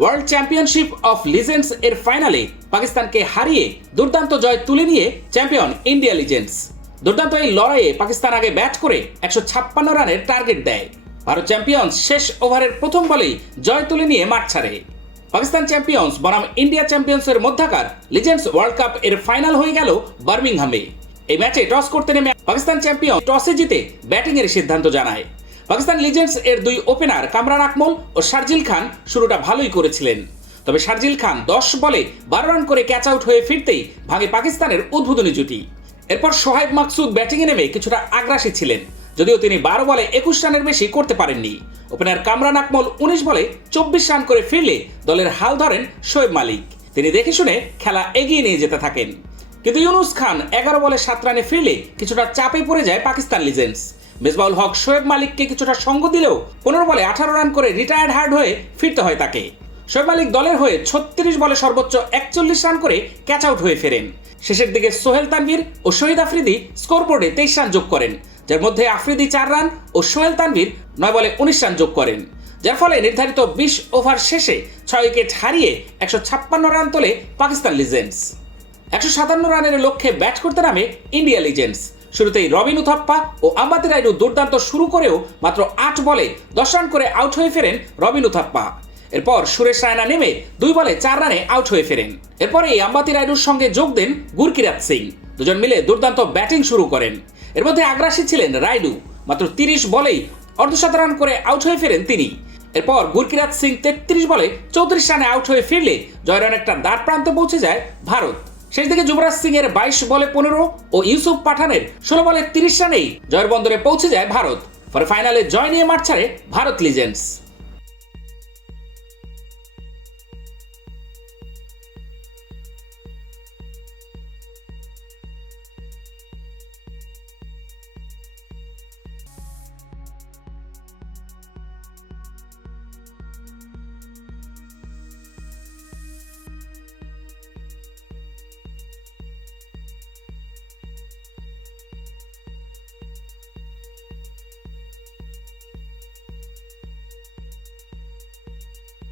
World championship of legends এর ফাইনালে পাকিস্তানকে হারিয়ে দুর্দান্ত জয় তুলে নিয়ে চ্যাম্পিয়ন ইন্ডিয়া লিজেন্ডস দুর্দান্ত এই লড়াইয়ে পাকিস্তান আগে ব্যাট করে একশো ছাপ্পান্ন রানের টার্গেট দেয়। ভারত চ্যাম্পিয়ন্স শেষ ওভারের প্রথম বলেই জয় তুলে নিয়ে মাঠ ছাড়ে। পাকিস্তান চ্যাম্পিয়ন্স বনাম ইন্ডিয়া চ্যাম্পিয়ন্সের মধ্যাকার লিজেন্ডস ওয়ার্ল্ড কাপ এর ফাইনাল হয়ে গেল বার্মিংহামে। এই ম্যাচে টস করতে নেমে পাকিস্তান চ্যাম্পিয়ন টসে জিতে ব্যাটিং এর সিদ্ধান্ত জানায়। পাকিস্তান লিজেন্ডস এর দুই ওপেনার কামরান আকমল ও শারজিল খান শুরুটা ভালোই করেছিলেন। তবে শারজিল খান দশ বলে বারো রান করে ক্যাচ আউট হয়ে ফিরতেই ভাঙে পাকিস্তানের উদ্বোধনী জুটি। এরপর সোহাইব মাকসুদ ব্যাটিংয়ে নেমে কিছুটা আগ্রাসী ছিলেন, যদিও তিনি বারো বলে একুশ রানের বেশি করতে পারেননি। ওপেনার কামরান আকমল উনিশ বলে চব্বিশ রান করে ফিরলে দলের হাল ধরেন শোয়েব মালিক। তিনি দেখে শুনে খেলা এগিয়ে নিয়ে যেতে থাকেন। কিন্তু ইউনুস খান এগারো বলে সাত রানে ফিরলে কিছুটা চাপে পড়ে যায় পাকিস্তান লিজেন্ডস মেজবাউল হক শোয়েব মালিককে কিছুটা সঙ্গ দিলেও পনেরো বলে আঠারো রান করে রিটায়ার্ড হার্ড হয়ে ফিরতে হয় তাকে। শোয়েব মালিক দলের হয়ে ছত্রিশ বলে সর্বোচ্চ একচল্লিশ রান করে ক্যাচ আউট হয়ে ফেরেন। শেষের দিকে সোহেল তানভীর ও শহীদ আফ্রিদি স্কোরবোর্ডে তেইশ রান যোগ করেন, যার মধ্যে আফ্রিদি চার রান ও সোহেল তানভীর নয় বলে উনিশ রান যোগ করেন, যার ফলে নির্ধারিত বিশ ওভার শেষে ছয় উইকেট হারিয়ে একশো ছাপ্পান্ন রান তোলে পাকিস্তান লিজেন্ডস একশো সাতান্ন রানের লক্ষ্যে ব্যাট করতে নামে ইন্ডিয়া লিজেন্ডস। শুরুতেই রবিন উথাপ্পা ও আম্বাতি রাইডু দুর্দান্ত শুরু করেও মাত্র আট বলে দশ রান করে আউট হয়ে ফেরেন রবিন উথাপ্পা। এরপর সুরেশ রায়না নেমে দুই বলে চার রানে আউট হয়ে ফেরেন। এরপরেই আম্বাতি রাইডুর সঙ্গে যোগ দেন গুরকিরাত সিং। দুজন মিলে দুর্দান্ত ব্যাটিং শুরু করেন। এর মধ্যে আগ্রাসী ছিলেন রাইডু মাত্র তিরিশ বলেই অর্ধশত রান করে আউট হয়ে ফেরেন তিনি। এরপর গুরকিরাত সিং তেত্রিশ বলে চৌত্রিশ রানে আউট হয়ে ফিরলে জয়রান একটা দ্বার প্রান্তে পৌঁছে যায় ভারত। শেষ দিকে যুবরাজ সিং এর বাইশ বলে পনেরো ও ইউসুফ পাঠানের ষোলো বলে তিরিশ রানেই জয়ের বন্দরে পৌঁছে যায় ভারত। পরে ফাইনালে জয় নিয়ে মাঠ ছাড়ে ভারত লিজেন্ডস